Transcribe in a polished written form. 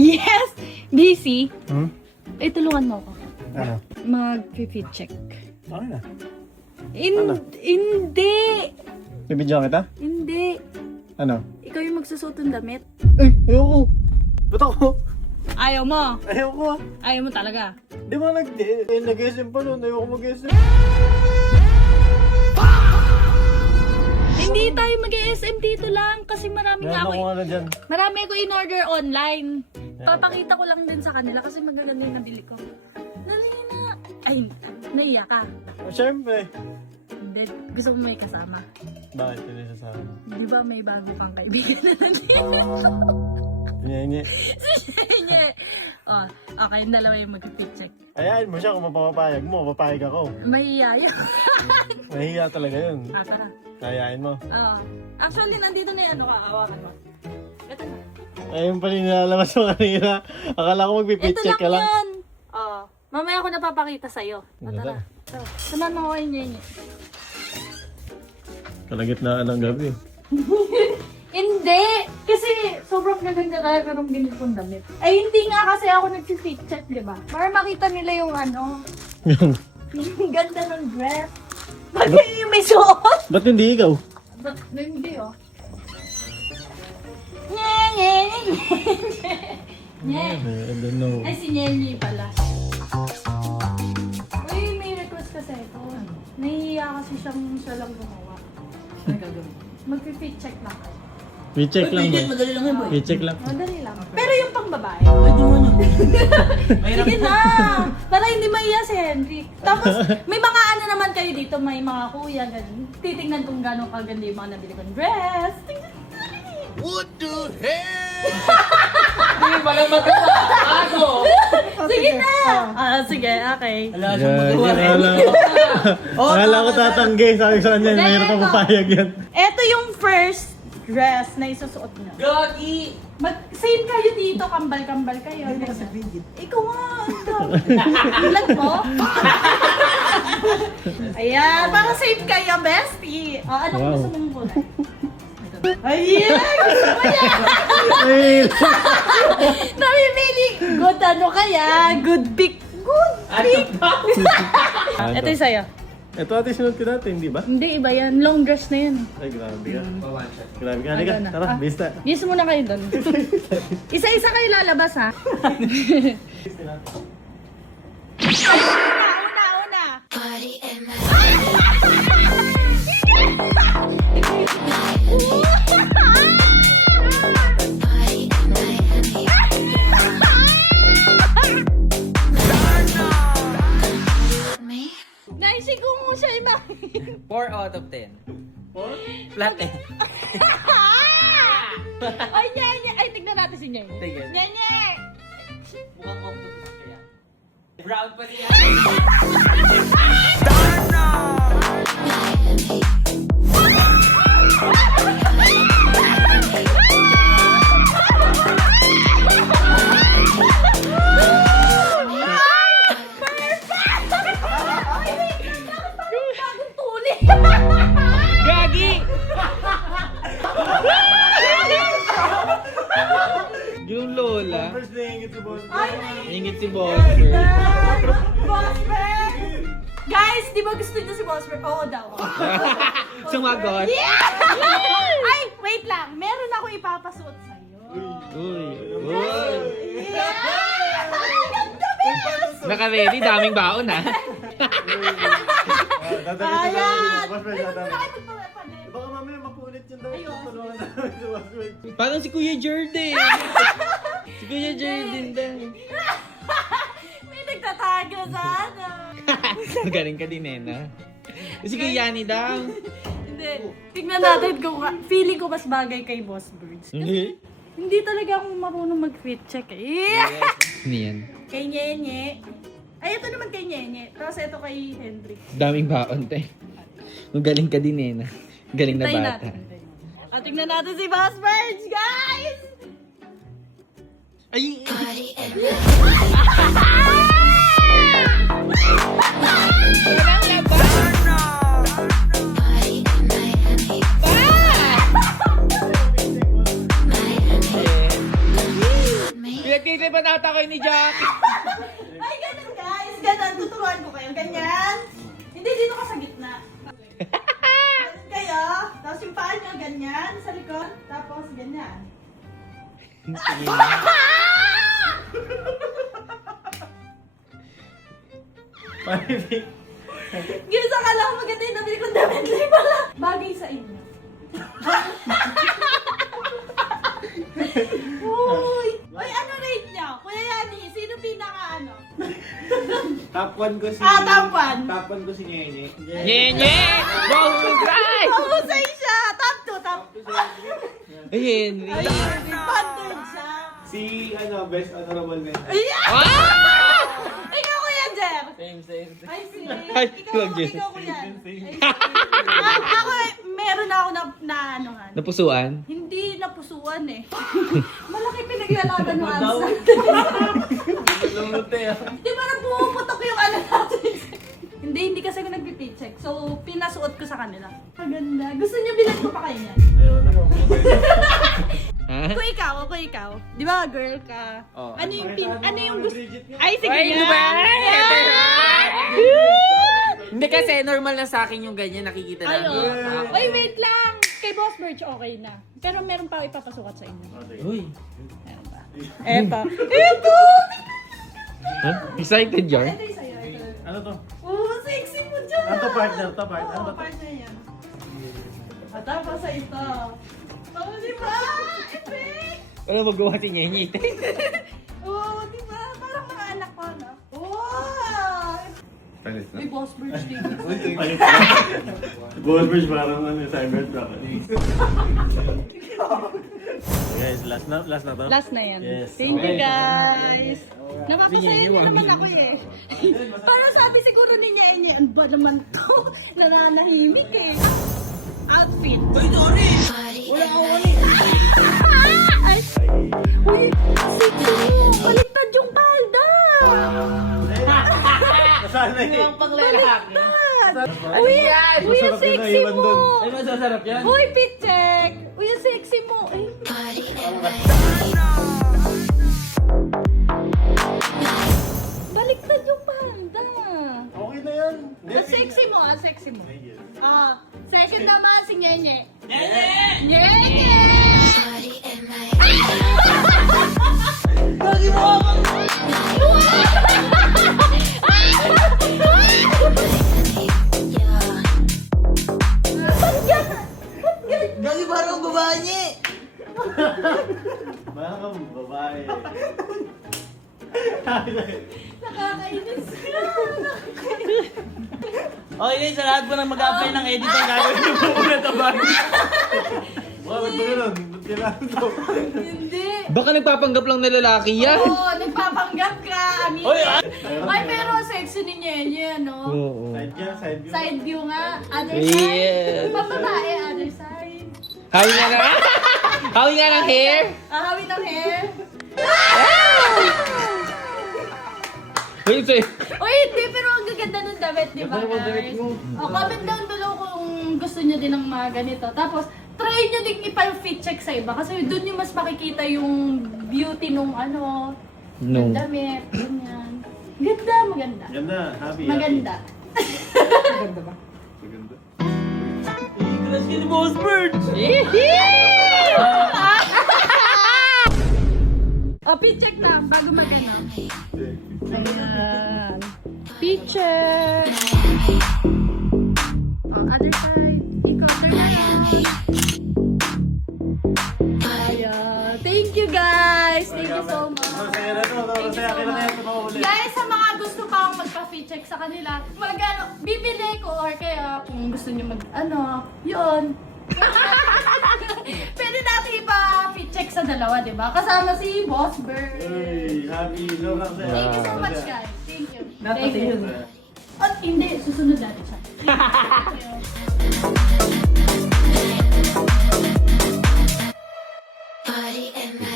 Yes! Busy? Hmm? Tulungan mo ako. Ano? Mag-fit check. Okay na. Hindi! Bibidyoan kita? Hindi. Ano? Ikaw yung magsusuot ng damit. Ay! Ayoko! Ba't ako? Ayaw mo. Ayoko ah! Ayaw mo talaga. Di ba nag-SM pa nun? Ayoko mag-SM. Hindi tayo mag-SM dito lang kasi marami nga Meron ako. ako ano dyan. Marami ako in-order online. Papakita ko lang din sa kanila kasi magaganda yung nabili ko. Dali na. Ay, naiya ka. Oh, syempre. Hindi. Gusto mo may kasama. Bakit hindi siya sa akin? Di ba may bago kang kaibigan na nandito? Nye. Sige. Oh, okay, yung dalawa yung mag-fit check. Ayain mo siya kung mapapapayag mo. Papayag ako. Mahiya yun. Mahiya talaga yun. Tara. Ayain mo. Actually, nandito na yung hawakan mo. Ito na. Ayun pa rin nilalabas mo kanina. Akala ko mag-fit Ito check ka lang. yan. Mamaya ko napapakita sa'yo. Tara. Saman mo ko yun. Kalagitnaan ng gabi. Hindi! Kasi sobrang gaganda talaga ng binili kong damit. Ay, hindi nga kasi ako nag-fit check, di ba? Para makita nila yung yung ganda ng dress. Bakit yung may suot? Ba't hindi ikaw? Ba't hindi, oh? Nye! I don't know. Ay, si Nye pala. Uy, may request kasi ito. Nahihiya kasi siya lang gumawa. Ano gagawin? Mag-fit check lang. I-check lang ba? Madali lang yan, boy. I-check lang. Madali lang. Pero yung pang babae. Ay, di mo na. Sige na! Para hindi maiya si Henry. Tapos, may mga ano naman kayo dito, may mga kuya, ganun. Titingnan kung gano'ng kaganda yung mga nabili kong dress. Tingnan. What the hell? Hindi ba lang maganda? Ako! Sige na! Sige, okay. Wala siyang magawa. Akala ko tatanggi. Sabi sa kanya, Hindi, mayroon pa ito. papayag yan. Ito yung first dress na isusuot niya. Gagi! Same kayo dito, kambal-kambal kayo. Ikaw nga, ilan mo? Ayan, parang same kayo, bestie. Anong Wow. gusto mong kulay? Ayan, gusto mo yan. Ay, Namimili. Good ano kaya? Good pick. Good pick. Ito yung sa'yo. ito ate sinunod ko natin, di ba? Hindi, iba yan. Long dress na yun. Ay, grabe ka. Grabe ka. Halika, Ano na? tara, bista. Yes muna kayo doon. Isa-isa kayo lalabas, ha? Una. Party in my party in Miami. Me? Naisigaw mo siya iba. 4 out of 10. Flat eh. Ay, nye. Ay, tignan natin si nye. Tignan. Nye. Mukhang octopus kaya. Brown pa siya. Bagong tuli. Gagi! Yung lola. First na ingit si boss. Ingit si Bosser. Bosper! Guys, di ba gusto niyo si Bosper? Oo daw. Sumagot. Yeah! Ay, wait lang. Meron ako ipapasuot sa'yo. Uy. Uy. Yeah! Naka-ready, daming baon ha. Dadagdag Ayan! si boss. Ay, huwag mo na kayo magpapansin. Baka mamaya mapunit yun daw. Ayun. Tulungan namin si boss. Parang si Kuya Jordan. Si Kuya Jordan daw. May nagtatago sa ano. Magaling ka din eh, no? Si Kuya Yani daw. Hindi. Tignan natin kung feeling ko mas bagay kay Boss Birds. Hindi. Hindi talaga ako marunong mag-fit check eh. Ano yan? Kay Nyenye. Ay, ito naman kay Nyenye. Tapos ito kay Hendrik. Daming baon, te. Magaling ka din eh, no? Galing na Hintayin bata. natin. At tignan natin si Boss Birds, guys! Ay! Party in my party in Miami. Miami. Me? Kaya banata kayo ni Jackie. Ay, ganun guys. Ganun. Tuturuan ko kayo. Ganyan. Hindi, dito ka sa gitna. Ganun kayo. Tapos yung paa nyo, ganyan. Sa likod. Tapos ganyan. Gisa ka lang maganda yung nabili kong damit. Pala. Bagay sa inyo. Uy! Uy, ano rate niya? Kuya Yani, sino pinaka ano? Top 1 ko si... Top 1. Top 1 ko si Nyenye. Nyenye! Wow, try! Mahusay siya! Top 2, top 2. Ay, Henry. Banded siya. Si, best honorable mention. Ayan! Wow! Ikaw, Kuya Jer! Same. Ay, si... Ay, Ikaw, Kuya Jer. ikaw, Kuya. Ako, meron ako na anuhan. Napusuan? Hindi napusuan eh. Malaki pinaglalaban ng ansa. Di ba nang pumuputok yung ano natin? Hindi kasi ako nagpipit-check. So, pinasuot ko sa kanila. Maganda. Gusto niyo bilang ko pa kayo yan? Ha? Kung ikaw. Di ba, girl ka? Oh. Ano yung gusto? Ay, sige Ay, yan. diba? Yan! Hindi kasi normal na sa akin yung ganyan nakikita Ay, namin. oh. Uy, wait lang. Kay Boss Birch, okay na. Pero meron pa ako ipapasukat sa inyo. Uy. Meron pa. Eto! Huh? Excited Ito yan? yung sa'yo. Ito. Ano to? Oh, sexy mo dyan. Ano to, partner? To, partner? Oo, Ano to? partner yan. At tapos sa ito. Oh, di ba? Epic! Wala magawa si Nyenye. Oh, di ba? Parang mga anak ko, no? Wow! Palit Uy, Boss Birch dito. Goldbridge parang Cybertruck. Guys, last na to? Last na yan. Yes. Thank you, Okay. guys. Napapasaya niyo naman ako eh. Parang sabi siguro ni Nye, ano ba naman to? Nananahimik eh. Outfit. Uy, sorry! Party Wala at ako night. Ay! Uy, sexy mo! Baliktad yung palda! Nasaan na yun? panglalaki. Uy, uy, ang Masarap yun, sexy naiwan mo! dun. Ay, masasarap yan. Uy, pit check! Uy, ang sexy mo! Ay, Party at night. baliktad yung palda! Okay na yan. Ang sexy mo, ang sexy mo. Second naman si Nyenye. Nyenye! Party at night. Yeah. Gali parang babae niya. Mahal kang babae. Nakakainis ka! Okay guys, sa lahat po ng mag-apply ng editor, gagawin niyo po muna ito bago. Bakit ba ganun? Ba't kailangan to? Hindi! Baka nagpapanggap lang na lalaki yan. Oo, nagpapanggap ka, amiga. Oy, ah! Ay, pero sexy ni Nyenye, no? Oo. Side view, side view. Side view nga, other Yes. side. Pababae, other side. Hawi nga na. Hawi nga ng hair. Ahawin ng hair. Wait, wait. Uy, hindi, pero ang gaganda ng damit, di ba, Ganda ng damit guys? mo. O, comment down below kung gusto nyo din ng mga ganito. Tapos, try nyo din ipa-fit check sa iba. Kasi doon nyo mas makikita yung beauty nung ano, ng damit, ganyan. Ganda, maganda. Ganda, happy. Maganda. Maganda. Crush ka ni Boss Bird! O, fit check na, bago mag-ano. Ayan. Fit check. O, other side. Ikaw, turn around. Ayan. Thank you, guys. Thank you so much. Masaya na to. Thank you Masaya so ka na much. ito ulit. Guys, sa mga gusto pa akong magpa-fit check sa kanila, bibili ko or kaya kung gusto niyo yun. Pwede natin ipa-fit check sa dalawa, di ba? Kasama si Boss Bird. Uy, happy. Sobrang saya. Thank you so much, guys. Thank you. Dapat Thank you. yun. At hindi, susunod natin siya. Party at night.